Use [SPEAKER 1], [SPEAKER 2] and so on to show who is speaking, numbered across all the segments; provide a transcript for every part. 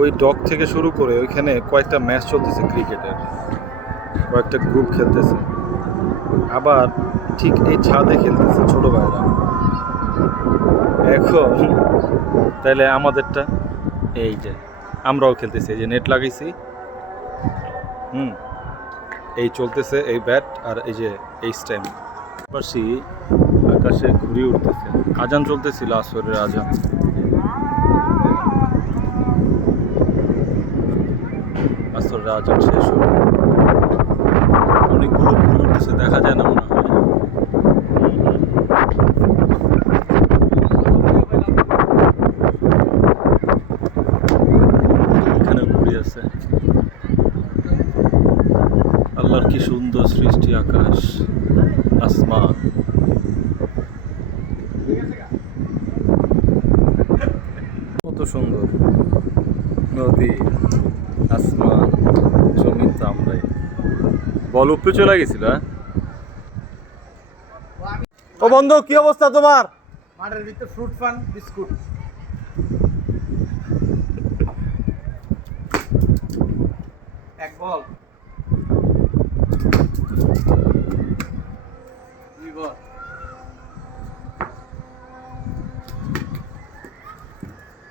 [SPEAKER 1] ওই ডক থেকে শুরু করে ওইখানে কয়েকটা ম্যাচ চলতেছে ক্রিকেটের। কয়েকটা গ্রুপ খেলতেছে। আবার ঠিক এই ছাদে খেলতেছে ছোট ভাইরা। এখন তাহলে আমাদেরটা এই যে, আমরাও খেলতেছি, এই যে নেট লাগাইছি। হুম, এই চলতেছে এই ব্যাট আর এই যে এই স্ট্যাম্প পাশাপাশি আকাশে ঘুরিয়ে উঠতেছে আজান চলতেছিল আসরের আজান। আসরের আজান শেষ হলো। অনেকগুলো ঘুরে উঠতেছে, দেখা যায় না মনে হয়। এখানে ঘুরে আছে। আল্লাহর কি সুন্দর সৃষ্টি আকাশ, আসমান। কত সুন্দর। নদী, আসমান জমিন আমরাই বল উপরে চলে গেছিল হ্যাঁ?
[SPEAKER 2] ও বন্ধু, কি অবস্থা তোমার?
[SPEAKER 3] মাঠের ভিতরে ফ্রুট ফান বিস্কুট। এক বল। বল।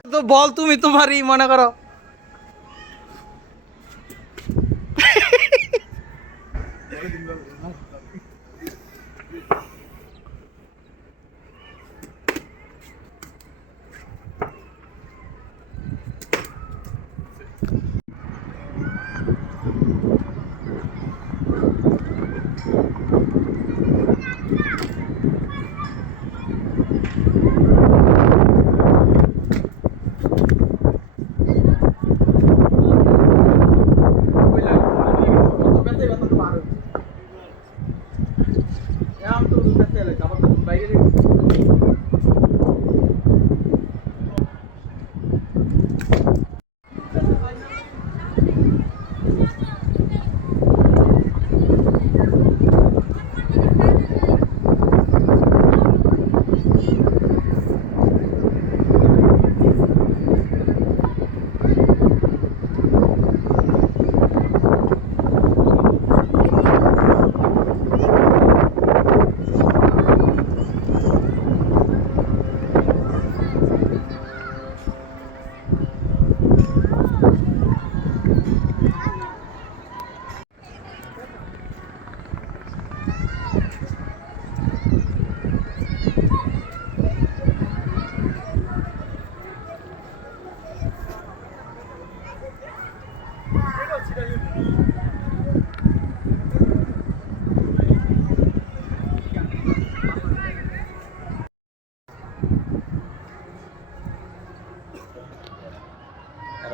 [SPEAKER 3] তো বল তুমি তোমারই, মনে করো।
[SPEAKER 2] কাপড়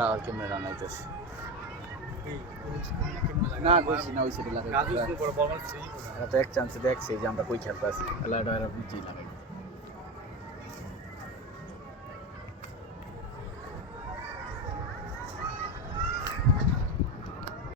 [SPEAKER 2] আর কেমনে রান্নাইতেছে
[SPEAKER 3] না কইছি না ওই সেটা লাগে
[SPEAKER 2] তো এক চান্সে দেখছে যে আমরা কই খেলতে আছি এলা এটা বুঝি লাগাই